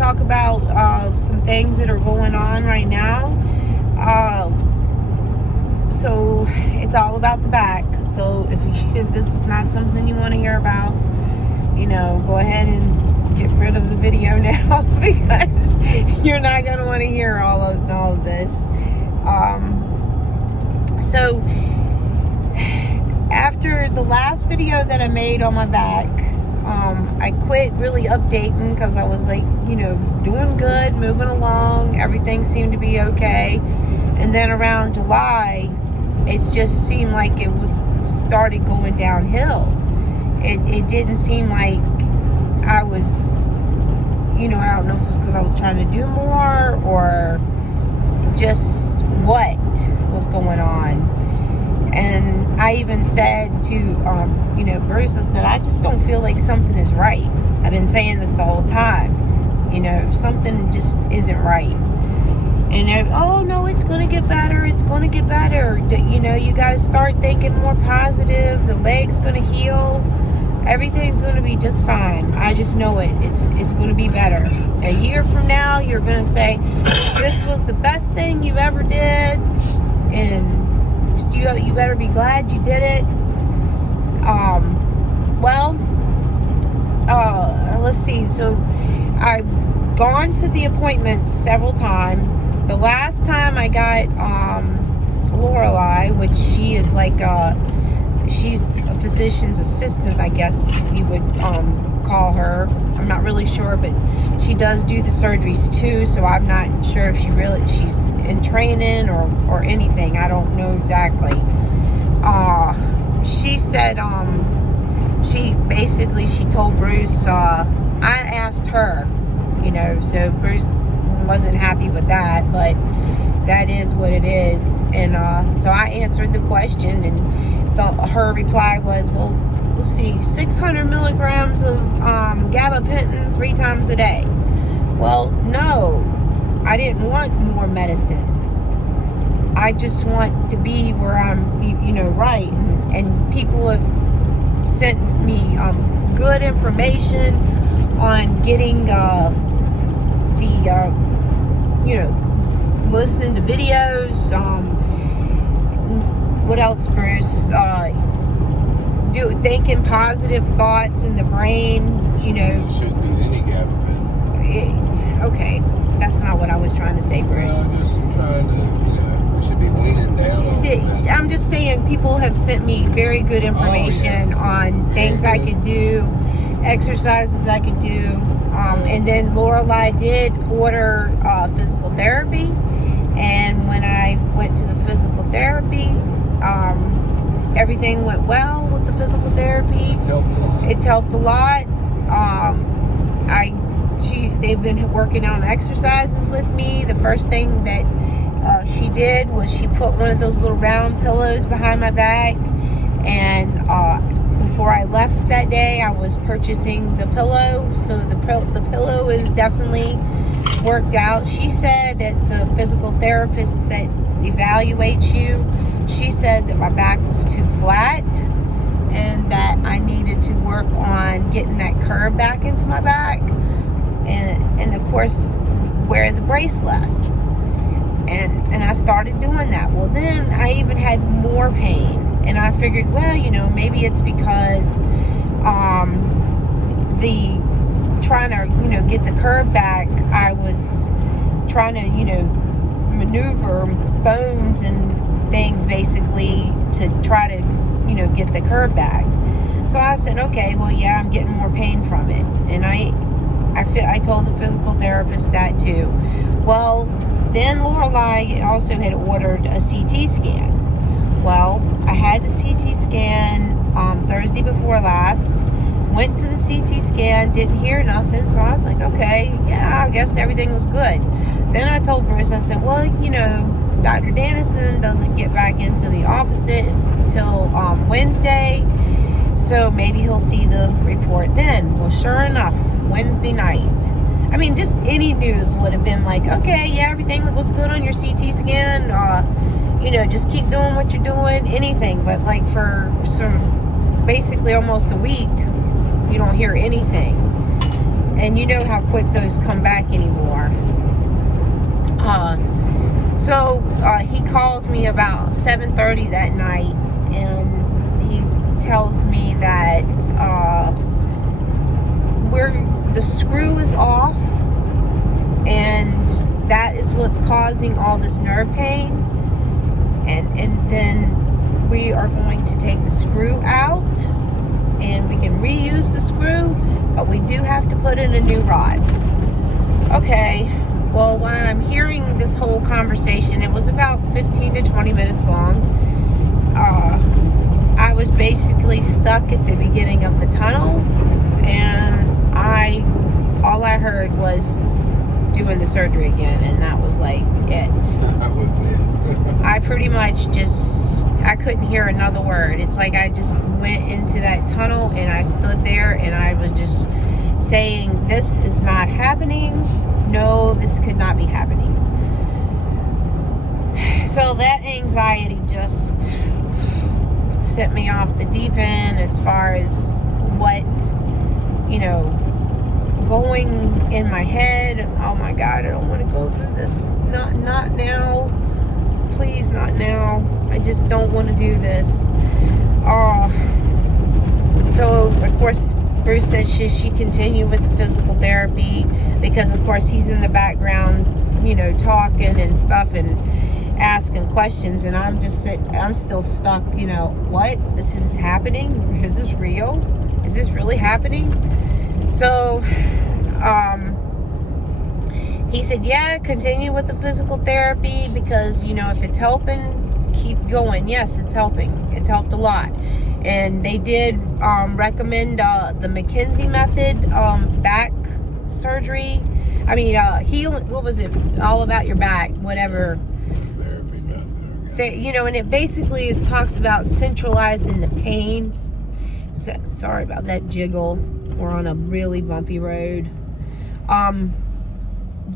talk about some things that are going on right now. So it's all about the back. So if this is not something you want to hear about, go ahead and get rid of the video now because you're not going to want to hear all of this. So after the last video that I made on my back, I quit really updating because I was like, doing good, moving along, everything seemed to be okay. And then around July, it just seemed like it was started going downhill. It didn't seem like I was, I don't know if it's because I was trying to do more or just what was going on. And I even said to, Bruce, I said, I just don't feel like something is right. I've been saying this the whole time. Something just isn't right. And oh, no, it's going to get better. It's going to get better. You got to start thinking more positive. The leg's going to heal. Everything's going to be just fine. I just know it. It's going to be better. A year from now, you're going to say, this was the best thing you ever did. And you better be glad you did it. Let's see. So I've gone to the appointments several times. The last time I got Lorelei, which she is like she's a physician's assistant, I guess you would call her. I'm not really sure, but she does do the surgeries too, so I'm not sure if she's in training or anything. I don't know exactly. She said she told Bruce, I asked her, so Bruce wasn't happy with that, but that is what it is. And so I answered the question, and her reply was, well, let's see, 600 milligrams of gabapentin 3 times a day. Well, no, I didn't want more medicine. I just want to be where I'm, right. And people have sent me good information on getting listening to videos. What else, Bruce? Thinking positive thoughts in the brain. You shouldn't need any gabapentin. Okay, that's not what I was trying to say, Bruce. Well, just trying to, we should be weaning down on that. I'm just saying, people have sent me very good information on things I could do, exercises I could do. And then Lorelei did order physical therapy. And when I went to the physical therapy, everything went well with the physical therapy. It's helped a lot. They've been working on exercises with me. The first thing that she did was she put one of those little round pillows behind my back. And before I left that day, I was purchasing the pillow. So the pillow is definitely worked out. She said that the physical therapist that evaluates you, she said that my back was too flat and that I needed to work on getting that curve back into my back, and of course wear the bracelets. And I started doing that. Well, then I even had more pain, and I figured, well, maybe it's because trying to get the curve back, I was trying to maneuver bones and things basically to try to get the curve back. So I said, okay, well, yeah, I'm getting more pain from it. And I told the physical therapist that too. Well, then Lorelei also had ordered a CT scan. Well, I had the CT scan Thursday before last. Went to the CT scan, didn't hear nothing, so I was like, okay, yeah, I guess everything was good. Then I told Bruce, I said, well, Dr. Dennison doesn't get back into the offices until Wednesday, so maybe he'll see the report then. Well, sure enough, Wednesday night. I mean, just any news would have been like, okay, yeah, everything would look good on your CT scan, just keep doing what you're doing, anything. But like for basically almost a week, you don't hear anything. And you know how quick those come back anymore. So he calls me about 7:30 that night, and he tells me that the screw is off, and that is what's causing all this nerve pain. And then we are going to take the screw out, and we can reuse the screw, but we do have to put in a new rod. Okay. Well, while I'm hearing this whole conversation, it was about 15 to 20 minutes long. I was basically stuck at the beginning of the tunnel, and all I heard was doing the surgery again, and that was like it. That was it. I pretty much I couldn't hear another word. It's like I just went into that tunnel, and I stood there, and I was just saying, this is not happening. No, this could not be happening. So that anxiety just set me off the deep end as far as what, going in my head. Oh my God, I don't want to go through this. Not now. Please, not now. I just don't want to do this. So of course Bruce said she continue with the physical therapy, because of course he's in the background, talking and stuff and asking questions, and I'm still stuck. What? This is happening? Is this real? Is this really happening? So he said, yeah, continue with the physical therapy, because if it's helping, keep going. Yes, it's helping. It's helped a lot. And they did recommend the McKenzie method, back surgery. Healing. What was it? All about your back, whatever. Therapy method. And it basically talks about centralizing the pain. So, sorry about that jiggle. We're on a really bumpy road.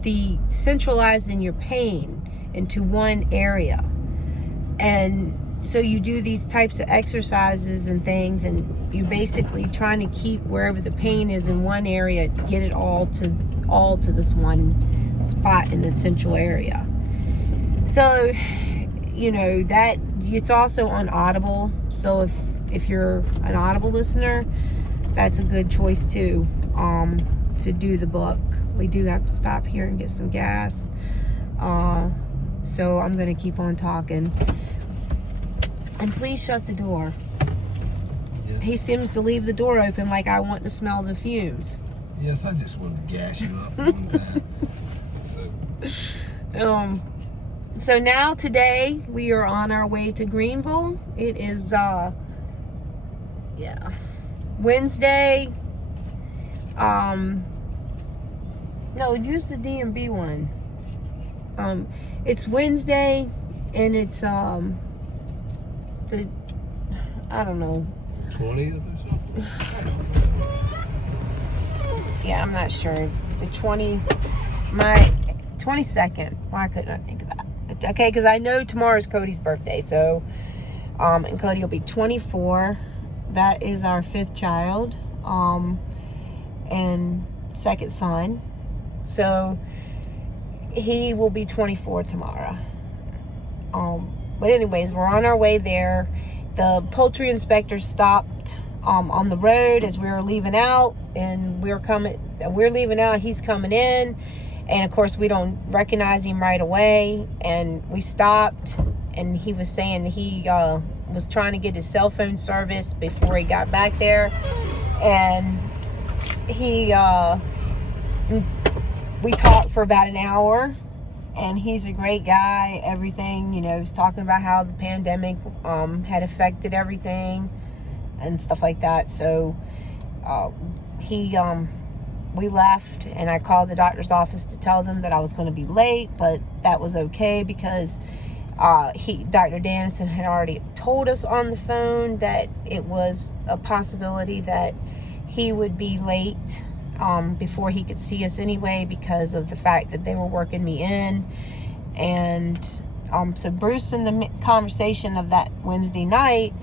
The centralizing your pain into one area, and so you do these types of exercises and things, and you're basically trying to keep wherever the pain is in one area, get it all to this one spot in the central area. So that it's also on Audible. So if you're an Audible listener, that's a good choice too, to do the book. We do have to stop here and get some gas. So I'm going to keep on talking. And please shut the door. Yes. He seems to leave the door open like I want to smell the fumes. Yes, I just wanted to gas you up one time. So now today we are on our way to Greenville. It is Wednesday. No, use the DMB one. It's Wednesday, and it's I don't know. 20th or something? Yeah, I'm not sure. The 22nd. Why couldn't I think of that? Okay, because I know tomorrow's Cody's birthday, so and Cody will be 24. That is our 5th child, and second son. So he will be 24 tomorrow. But anyways, we're on our way there. The poultry inspector stopped on the road as we were leaving out, and we're leaving out, he's coming in, and of course we don't recognize him right away, and we stopped, and he was saying he was trying to get his cell phone service before he got back there, and we talked for about an hour, and he's a great guy. Everything, he's talking about how the pandemic had affected everything and stuff like that. So we left, and I called the doctor's office to tell them that I was going to be late, but that was okay, because Dr. Dennison had already told us on the phone that it was a possibility that he would be late before he could see us anyway, because of the fact that they were working me in. And so Bruce, in the conversation of that Wednesday night,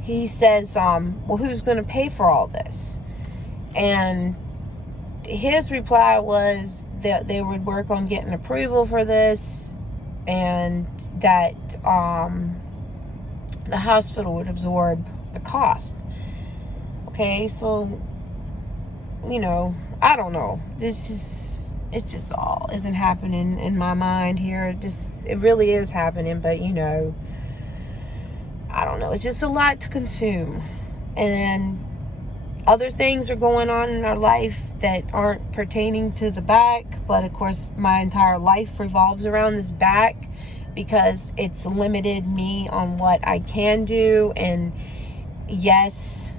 he says, well, who's going to pay for all this? And his reply was that they would work on getting approval for this, and that the hospital would absorb the cost. Okay, so, you know, I don't know. It's just all isn't happening in my mind here. It really is happening, but, you know, I don't know. It's just a lot to consume. And other things are going on in our life that aren't pertaining to the back, but of course my entire life revolves around this back because it's limited me on what I can do. And yes,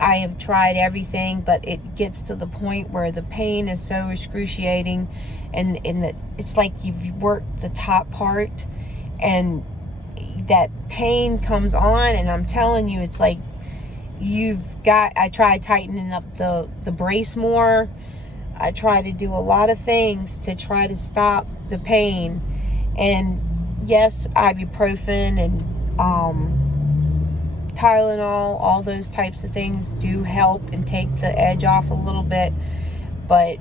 I have tried everything, but it gets to the point where the pain is so excruciating, and it's like you've worked the top part and that pain comes on, and I'm telling you, it's like I tried tightening up the brace more. I tried to do a lot of things to try to stop the pain. And yes, ibuprofen and Tylenol, all those types of things do help and take the edge off a little bit, but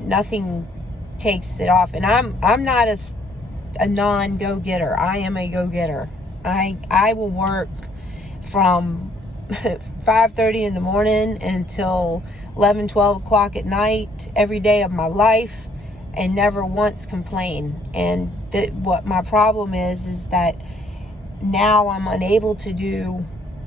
nothing takes it off. And I'm not a non-go-getter. I am a go-getter. I will work from 5:30 in the morning until 11, 12 o'clock at night every day of my life, and never once complain. And what my problem is that now I'm unable to do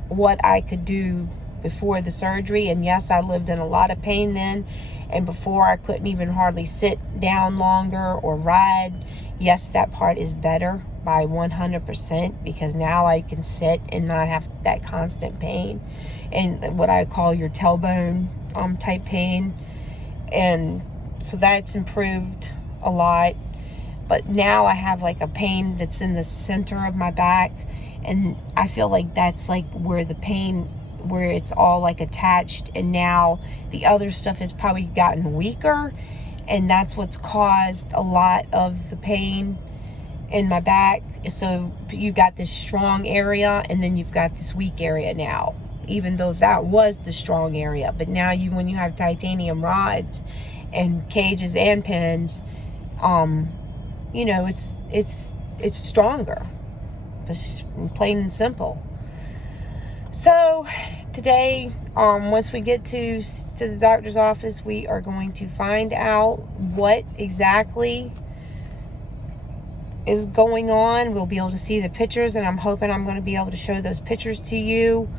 what I could do before the surgery. And yes, I lived in a lot of pain then, and before I couldn't even hardly sit down longer or ride. Yes, that part is better by 100%, because now I can sit and not have that constant pain and what I call your tailbone type pain. And so that's improved a lot. But now I have like a pain that's in the center of my back, and I feel like that's like where the pain, where it's all like attached, and now the other stuff has probably gotten weaker, and that's what's caused a lot of the pain in my back. So you got this strong area, and then you've got this weak area now, even though that was the strong area. But now when you have titanium rods and cages and pins, you know, it's stronger, just plain and simple. So today, once we get to the doctor's office, we are going to find out what exactly is going on. We'll be able to see the pictures, and I'm hoping I'm going to be able to show those pictures to you,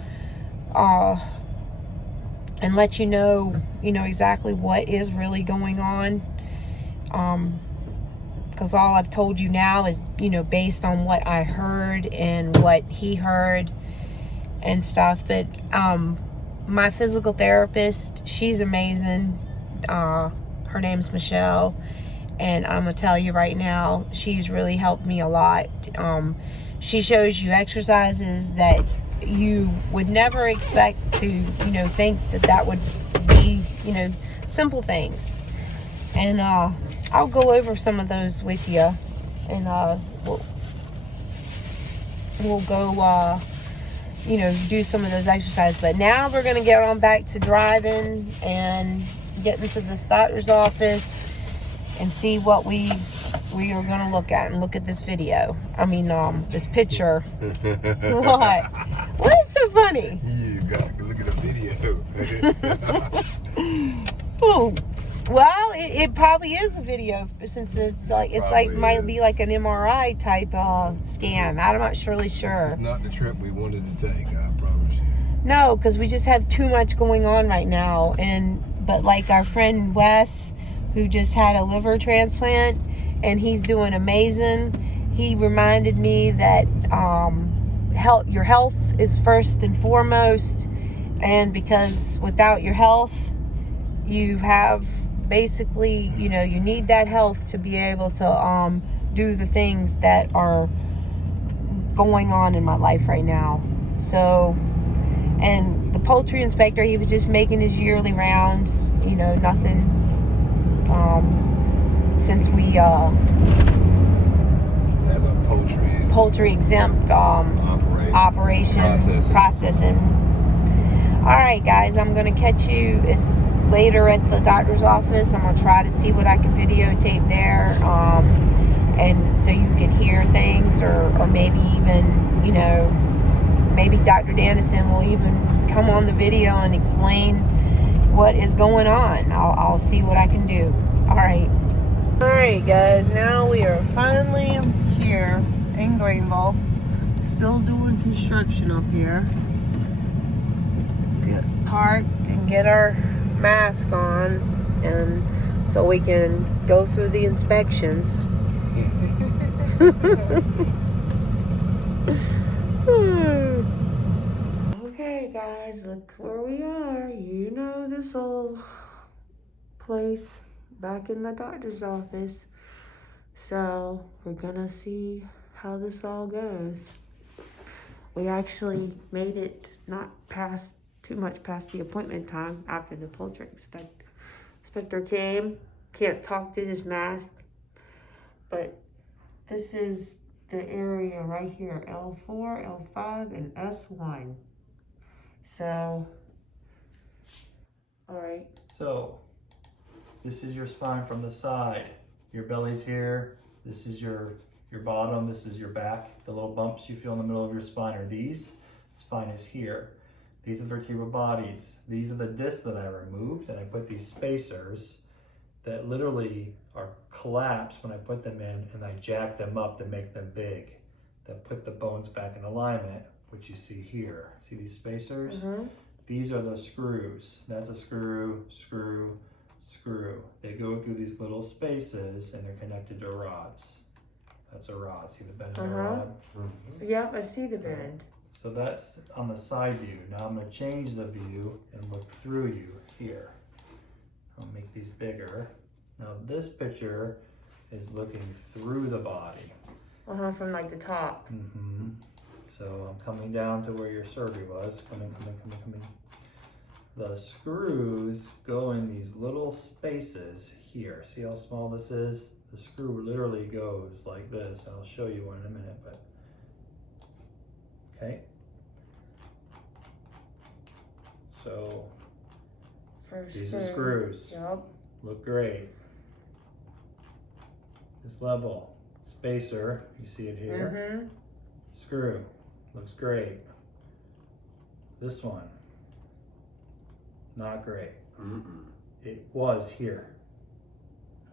and let you know exactly what is really going on. Because all I've told you now is, based on what I heard and what he heard and stuff. But my physical therapist, she's amazing. Her name's Michelle. And I'm going to tell you right now, she's really helped me a lot. She shows you exercises that you would never expect to, think that would be, simple things. And I'll go over some of those with you, and we'll go, do some of those exercises. But now we're going to get on back to driving and getting to this doctor's office and see what we are going to look at, and look at this video. I mean, this picture. What? What is so funny? You got to look at the video. Oh. Well, it probably is a video, since it's like might be like an MRI type scan. I'm not really sure. This is not the trip we wanted to take, I promise you. No, because we just have too much going on right now. But like our friend Wes, who just had a liver transplant, and he's doing amazing. He reminded me that your health is first and foremost, and because without your health, you have basically, you need that health to be able to do the things that are going on in my life right now. So, and the poultry inspector, he was just making his yearly rounds, nothing, since we have a poultry exempt operation processing. All right, guys, I'm going to catch you later at the doctor's office. I'm gonna try to see what I can videotape there, and so you can hear things, or maybe even, you know, maybe Dr. Dennison will even come on the video and explain what is going on. I'll see what I can do. All right, guys. Now we are finally here in Greenville. Still doing construction up here. Get parked and get our mask on, and so we can go through the inspections. Okay, guys, look where we are. You know this old place back in the doctor's office. So we're gonna see how this all goes. We actually made it not past too much past the appointment time after the poultry inspector came. Can't talk to his mask, but this is the area right here, L4, L5, and S1. So, all right. So, this is your spine from the side. Your belly's here. This is your bottom. This is your back. The little bumps you feel in the middle of your spine are these. Spine is here. These are vertebral bodies. These are the discs that I removed, and I put these spacers that literally are collapsed when I put them in, and I jack them up to make them big, that put the bones back in alignment, which you see here. See these spacers? Mm-hmm. These are the screws. That's a screw, screw, screw. They go through these little spaces, and they're connected to rods. That's a rod. See the bend in the rod? Mm-hmm. Yep, I see the bend. So that's on the side view. Now I'm going to change the view and look through you here. I'll make these bigger. Now this picture is looking through the body. From like the top. Mm-hmm. So I'm coming down to where your surgery was. Coming. The screws go in these little spaces here. See how small this is? The screw literally goes like this. I'll show you one in a minute, but okay. So these are screws. Yep. Look great. This level spacer, you see it here. Mm-hmm. Screw, looks great. This one, not great. Mm-mm. It was here.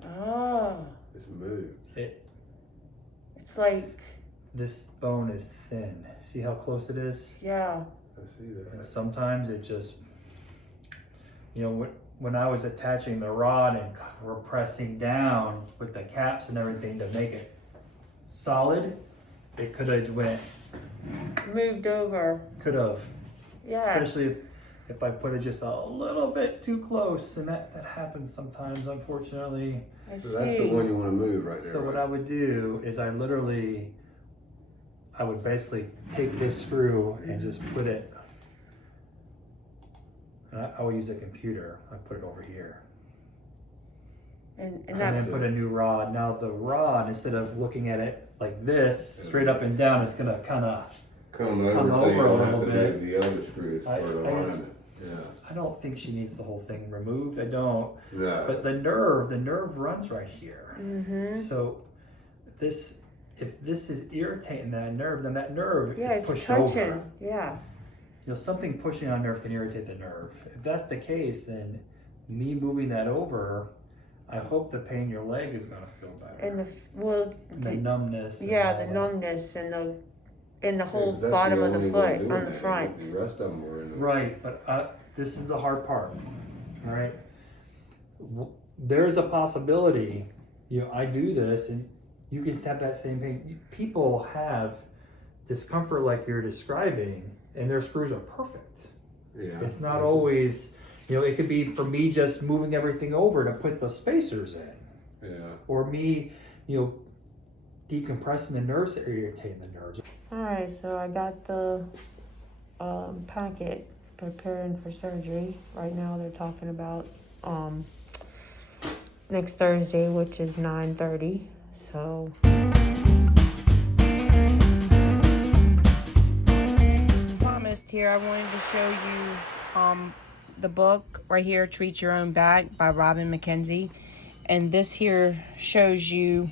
Oh. It's moved. It's like, This bone is thin. See how close it is? yeah. I see that. And sometimes it just, you know, when I was attaching the rod and we're pressing down with the caps and everything to make it solid, it could have went, Moved over. could have. Yeah. Especially if I put it just a little bit too close, and that happens sometimes, unfortunately. I So see. that's the one you want to move right there. So what right? I would do is I would basically take this screw and just put it, and I would use a computer. I put it over here. And And that's, then put a new rod. Now the rod, instead of looking at it like this, straight up and down, it's gonna kind of, Come over, come so you over a don't have little to bit. move the other screws I further just- around it. Yeah. I don't think she needs the whole thing removed. I don't. No. But the nerve runs right here. mm-hmm. So if this is irritating that nerve, then that nerve Yeah, is it's pushed touching. over. Yeah. You know, something pushing on a nerve can irritate the nerve. If that's the case, then me moving that over, I hope the pain in your leg is gonna feel better. And And the numbness. and yeah, all the that. numbness and the whole 'Cause that's bottom of the only one foot doing on the that. front. The rest of them were in the Right, but this is the hard part. All right. There's a possibility, you know, I do this and you can have that same pain. People have discomfort like you're describing, and their screws are perfect. Yeah. It's not always, you know, it could be for me just moving everything over to put the spacers in, Yeah. or me, you know, decompressing the nerves that are irritating the nerves. All right, so I got the packet preparing for surgery. Right now they're talking about next Thursday, which is 9:30. So promised here, I wanted to show you the book right here, Treat Your Own Back by Robin McKenzie. And this here shows you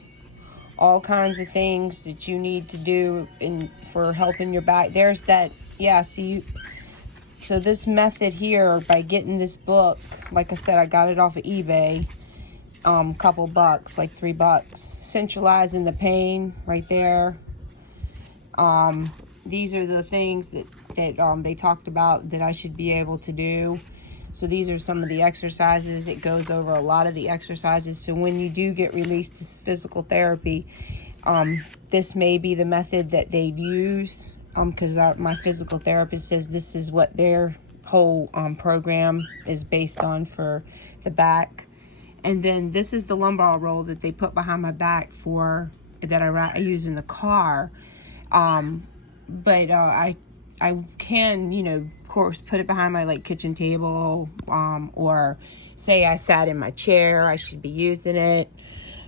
all kinds of things that you need to do for helping your back. There's that, yeah, see, so this method here, by getting this book, like I said, I got it off of eBay, couple bucks, like $3. Centralizing the pain right there. These are the things that they talked about that I should be able to do. So these are some of the exercises. It goes over a lot of the exercises. So when you do get released to physical therapy, this may be the method that they'd use, because my physical therapist says this is what their whole program is based on for the back. And then this is the lumbar roll that they put behind my back that I use in the car. But I can, of course, put it behind my kitchen table, or say I sat in my chair, I should be using it,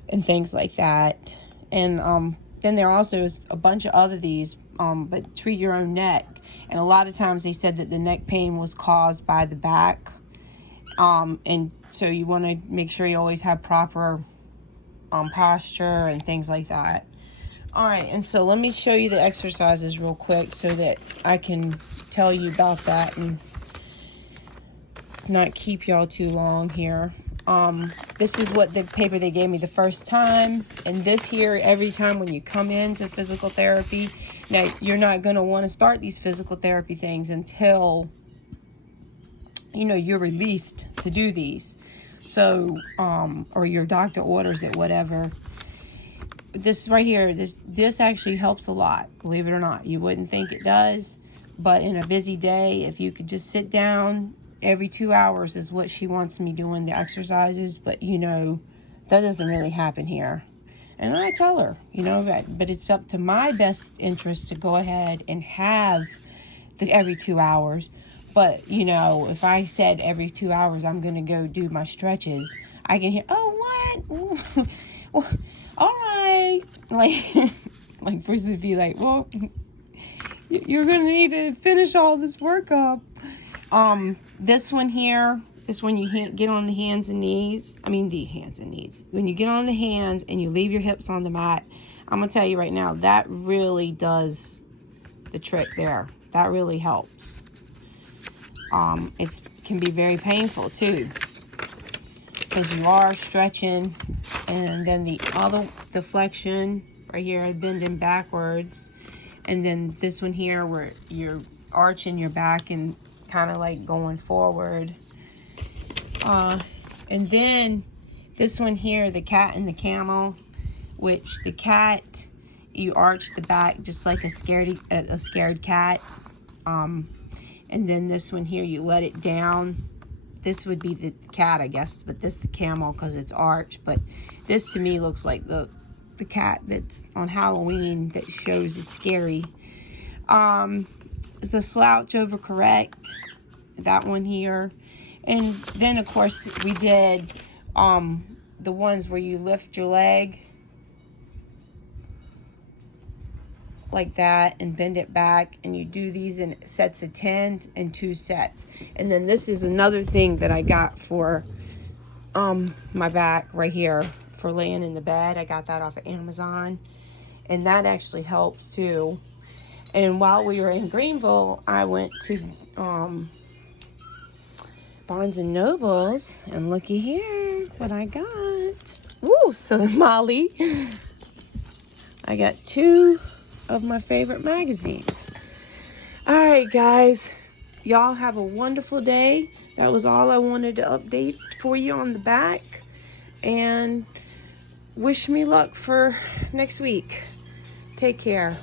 and things like that. And then there also is a bunch of other these, but treat your own neck. And a lot of times they said that the neck pain was caused by the back. And so you want to make sure you always have proper posture and things like that. All right, and so let me show you the exercises real quick so that I can tell you about that and not keep y'all too long here. This is what the paper they gave me the first time, and this here, every time when you come into physical therapy, now you're not going to want to start these physical therapy things until you're released to do these. So, or your doctor orders it, whatever. This right here, this actually helps a lot, believe it or not. You wouldn't think it does, but in a busy day, if you could just sit down every 2 hours is what she wants me doing, the exercises. But that doesn't really happen here. And I tell her, but it's up to my best interest to go ahead and have the every 2 hours. But if I said every 2 hours I'm gonna go do my stretches, I can hear, oh, what? Well, all right, like Bruce would be like, well, you're gonna need to finish all this work up. This one here is when you get on the hands and knees. When you get on the hands and you leave your hips on the mat, I'm gonna tell you right now, that really does the trick there. That really helps. It can be very painful too, because you are stretching. And then the flexion right here, bending backwards. And then this one here where you're arching your back and kind of like going forward. And then this one here, the cat and the camel, which the cat, you arch the back just like a scared cat. And then this one here, you let it down. This would be the cat, I guess, but this the camel because it's arched. But this to me looks like the cat that's on Halloween that shows is scary. The slouch over correct, that one here. And then of course we did the ones where you lift your leg like that and bend it back, and you do these in sets of 10 and 2 sets. And then this is another thing that I got for my back right here for laying in the bed. I got that off of Amazon, and that actually helps too. And while we were in Greenville, I went to Barnes and Nobles, and looky here what I got. Ooh, so Molly, I got 2 of my favorite magazines. All right, guys, y'all have a wonderful day. That was all I wanted to update for you on the back, and wish me luck for next week. Take care.